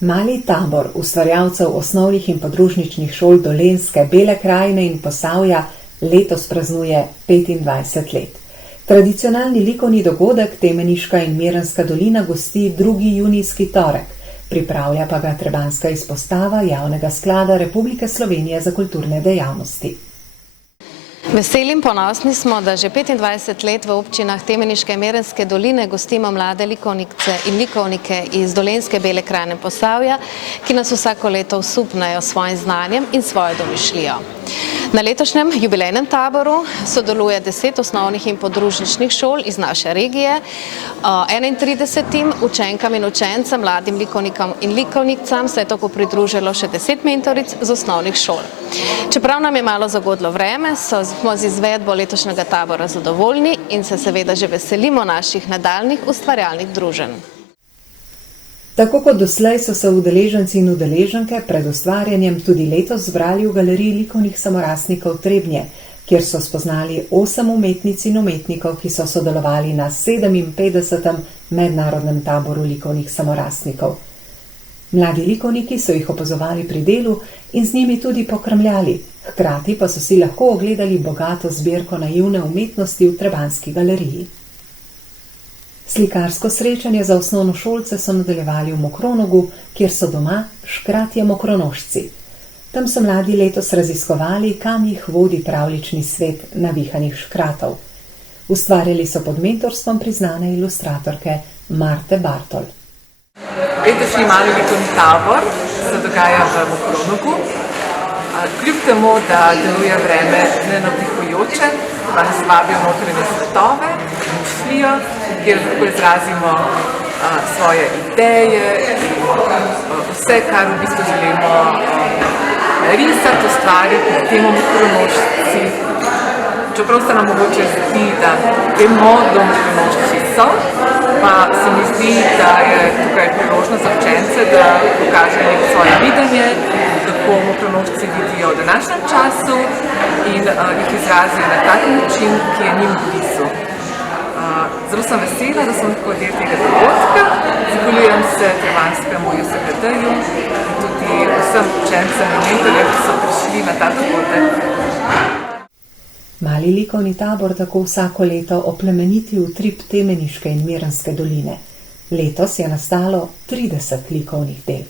Mali tabor ustvarjalcev osnovnih in podružničnih šol Dolenjske, Bele krajine in Posavja letos praznuje 25 let. Tradicionalni likovni dogodek Temeniška in Mirenska dolina gosti 2. junijski torek, pripravlja pa ga trebanjska izpostava Javnega sklada Republike Slovenije za kulturne dejavnosti. Veseli in ponosni smo, da že 25 let v občinah Temeniške in Mirenske doline gostimo mlade likovnice in likovnike iz Dolenjske, Bele krajine in Posavja, ki nas vsako leto osupnejo s svojim znanjem in svojo domišljijo. Na letošnjem jubilejnem taboru sodeluje 10 osnovnih in podružničnih šol iz naše regije, 31 učenkam in učencem, mladim likovnikom in likovnicam se je tako pridružilo še 10 mentoric z osnovnih šol. Čeprav nam je malo zagodlo vreme, smo z izvedbo letošnjega tabora zadovoljni in se seveda že veselimo naših nadaljnjih ustvarjalnih druženj. Tako kot doslej so se udeleženci in udeleženke pred ustvarjanjem tudi letos zbrali v galeriji likovnih samorastnikov Trebnje, kjer so spoznali 8 umetnic in umetnikov, ki so sodelovali na 57. mednarodnem taboru likovnih samorastnikov. Mladi likovniki so jih opazovali pri delu in z njimi tudi pokramljali, hkrati pa so si lahko ogledali bogato zbirko naivne umetnosti v trebanjski galeriji. Slikarsko srečanje za osnovnošolce so nadaljevali v Mokronogu, kjer so doma škratje mokronožci. Tam so mladi letos raziskovali, kam jih vodi pravljični svet navihanih škratov. Ustvarjali so pod mentorstvom priznane ilustratorke Marte Bartol. Letošnji mali likovni tabor se dogaja v Mokronogu. Kljub temu, da deluje vreme nenavdihujoče, pa nas vabijo notranje svetove, mišljijo, kjer lahko izrazimo svoje ideje in vse, kar v bistvu želimo risati, ustvariti na temo mokronožci. Čeprav se nam mogoče zdi, da vemo, kdo mokronožci so, pa se mi zdi, da je tukaj priložnost za učence, da pokažejo svoje videnje, kako mokronožci vidijo v današnjem času in jih izrazijo na tak način, ki je njim blizu. Zelo sem vesela, da sem lahko del tega dogodka. Zahvaljujem se trebanjskemu JSKD-ju in tudi vsem učencem in mentorjem, ki so prišli na ta dogodek. Mali likovni tabor tako vsako leto oplemeniti utrip Temeniške in Mirenske doline. Letos je nastalo 30 likovnih del.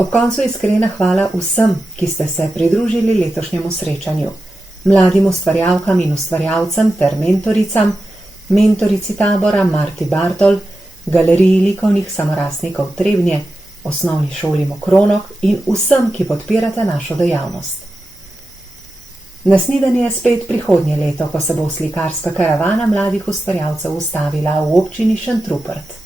Ob koncu iskrena hvala vsem, ki ste se pridružili letošnjemu srečanju. Mladim ustvarjalkam in ustvarjalcem ter mentoricam, mentorici tabora Marti Bartol, Galeriji likovnih samorastnikov Trebnje, Osnovni šoli Mokronok in vsem, ki podpirate našo dejavnost. Nasnidenje je spet prihodnje leto, ko se bo slikarska karavana mladih ustvarjalcev ustavila v občini Šentrupert.